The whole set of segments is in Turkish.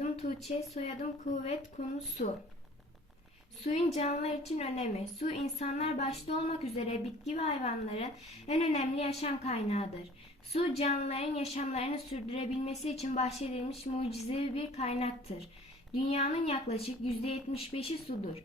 Adım Tuğçe, soyadım Kuvvet, konu su. Suyun canlılar için önemi. Su insanlar başta olmak üzere bitki ve hayvanların en önemli yaşam kaynağıdır. Su canlıların yaşamlarını sürdürebilmesi için bahşedilmiş mucizevi bir kaynaktır. Dünyanın yaklaşık %75'i sudur.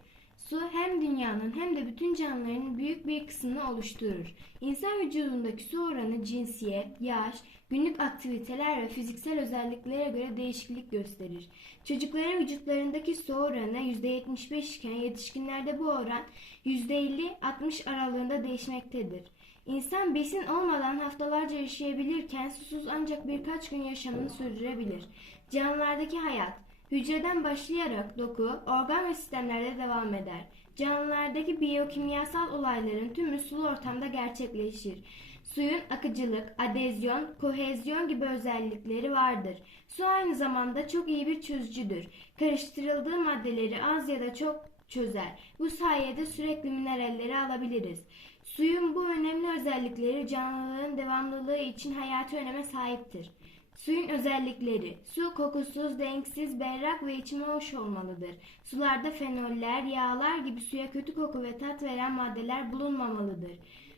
Su hem dünyanın hem de bütün canlıların büyük bir kısmını oluşturur. İnsan vücudundaki su oranı cinsiyet, yaş, günlük aktiviteler ve fiziksel özelliklere göre değişiklik gösterir. Çocukların vücutlarındaki su oranı %75 iken yetişkinlerde bu oran %50-60 aralığında değişmektedir. İnsan besin olmadan haftalarca yaşayabilirken susuz ancak birkaç gün yaşamını sürdürebilir. Canlılardaki hayat Hücreden başlayarak doku, organ ve sistemlerde devam eder. Canlılardaki biyokimyasal olayların tümü sulu ortamda gerçekleşir. Suyun akıcılık, adezyon, kohezyon gibi özellikleri vardır. Su aynı zamanda çok iyi bir çözücüdür. Karıştırıldığı maddeleri az ya da çok çözer. Bu sayede sürekli mineralleri alabiliriz. Suyun bu önemli özellikleri canlılığın devamlılığı için hayati öneme sahiptir. Suyun özellikleri. Su kokusuz, renksiz, berrak ve içime hoş olmalıdır. Sularda fenoller, yağlar gibi suya kötü koku ve tat veren maddeler bulunmamalıdır.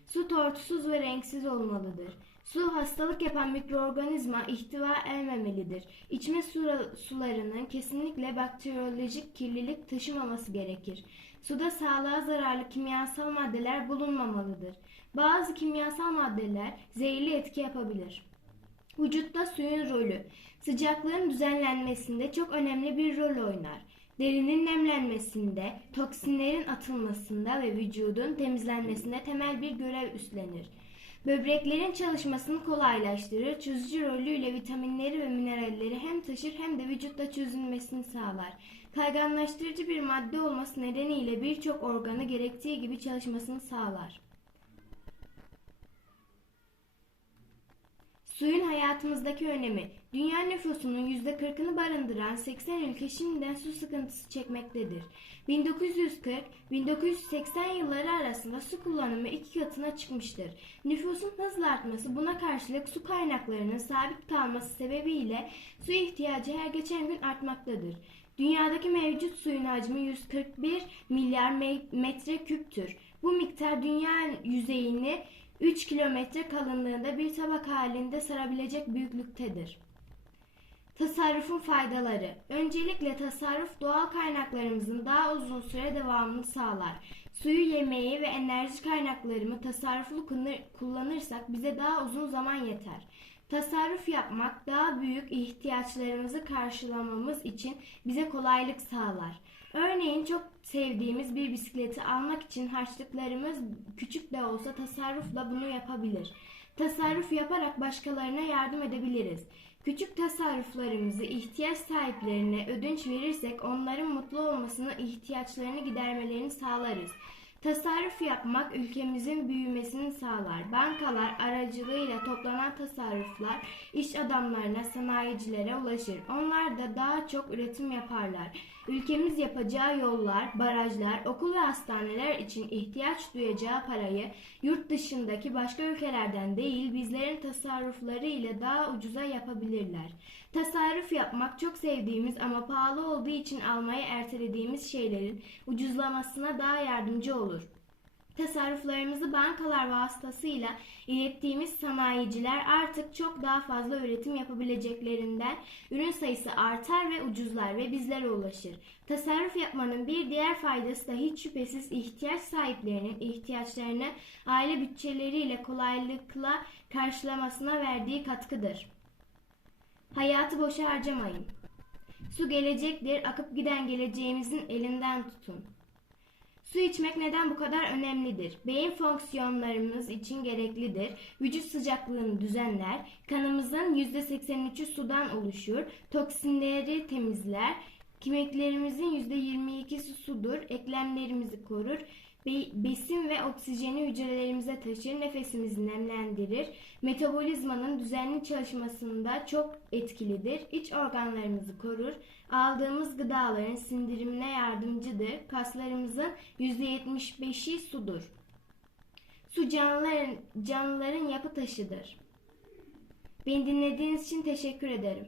Su tortusuz ve renksiz olmalıdır. Su hastalık yapan mikroorganizma ihtiva etmemelidir. İçme su- sularının kesinlikle bakteriyolojik kirlilik taşımaması gerekir. Suda sağlığa zararlı kimyasal maddeler bulunmamalıdır. Bazı kimyasal maddeler zehirli etki yapabilir. Vücutta suyun rolü. Sıcaklığın düzenlenmesinde çok önemli bir rol oynar. Derinin nemlenmesinde, toksinlerin atılmasında ve vücudun temizlenmesinde temel bir görev üstlenir. Böbreklerin çalışmasını kolaylaştırır, çözücü rolüyle vitaminleri ve mineralleri hem taşır hem de vücutta çözülmesini sağlar. Kayganlaştırıcı bir madde olması nedeniyle birçok organı gerektiği gibi çalışmasını sağlar. Suyun hayatımızdaki önemi. Dünya nüfusunun %40'ını barındıran 80 ülke şimdiden su sıkıntısı çekmektedir. 1940-1980 yılları arasında su kullanımı iki katına çıkmıştır. Nüfusun hızla artması buna karşılık su kaynaklarının sabit kalması sebebiyle su ihtiyacı her geçen gün artmaktadır. Dünyadaki mevcut suyun hacmi 141 milyar me- metre küptür. Bu miktar dünya yüzeyini 3 kilometre kalınlığında bir tabak halinde sarabilecek büyüklüktedir. Tasarrufun faydaları. Öncelikle tasarruf doğal kaynaklarımızın daha uzun süre devamını sağlar. Suyu, yemeği ve enerji kaynaklarımı tasarruflu kullanır- kullanırsak bize daha uzun zaman yeter. Tasarruf yapmak daha büyük ihtiyaçlarımızı karşılamamız için bize kolaylık sağlar. Örneğin çok sevdiğimiz bir bisikleti almak için harçlıklarımız küçük de olsa tasarrufla bunu yapabilir. Tasarruf yaparak başkalarına yardım edebiliriz. Küçük tasarruflarımızı ihtiyaç sahiplerine ödünç verirsek onların mutlu olmasını, ihtiyaçlarını gidermelerini sağlarız. Tasarruf yapmak ülkemizin büyümesini sağlar. Bankalar aracılığıyla toplanan tasarruflar iş adamlarına, sanayicilere ulaşır. Onlar da daha çok üretim yaparlar. Ülkemiz yapacağı yollar, barajlar, okul ve hastaneler için ihtiyaç duyacağı parayı yurt dışındaki başka ülkelerden değil bizlerin tasarrufları ile daha ucuza yapabilirler. Tasarruf yapmak çok sevdiğimiz ama pahalı olduğu için almayı ertelediğimiz şeylerin ucuzlamasına daha yardımcı olur. Tasarruflarımızı bankalar vasıtasıyla ilettiğimiz sanayiciler artık çok daha fazla üretim yapabileceklerinden ürün sayısı artar ve ucuzlar ve bizlere ulaşır. Tasarruf yapmanın bir diğer faydası da hiç şüphesiz ihtiyaç sahiplerinin ihtiyaçlarını aile bütçeleriyle kolaylıkla karşılamasına verdiği katkıdır. Hayatı boşa harcamayın. Su gelecektir, akıp giden geleceğimizin elinden tutun. Su içmek neden bu kadar önemlidir? Beyin fonksiyonlarımız için gereklidir. Vücut sıcaklığını düzenler. Kanımızın %83'ü sudan oluşur. Toksinleri temizler. Kemiklerimizin %22'si sudur. Eklemlerimizi korur. Be- besin ve oksijeni hücrelerimize taşır. Nefesimizi nemlendirir. Metabolizmanın düzenli çalışmasında çok etkilidir. İç organlarımızı korur. Aldığımız gıdaların sindirimine yardımcıdır. Kaslarımızın %75'i sudur. Su canlıların, canlıların yapı taşıdır. Beni dinlediğiniz için teşekkür ederim.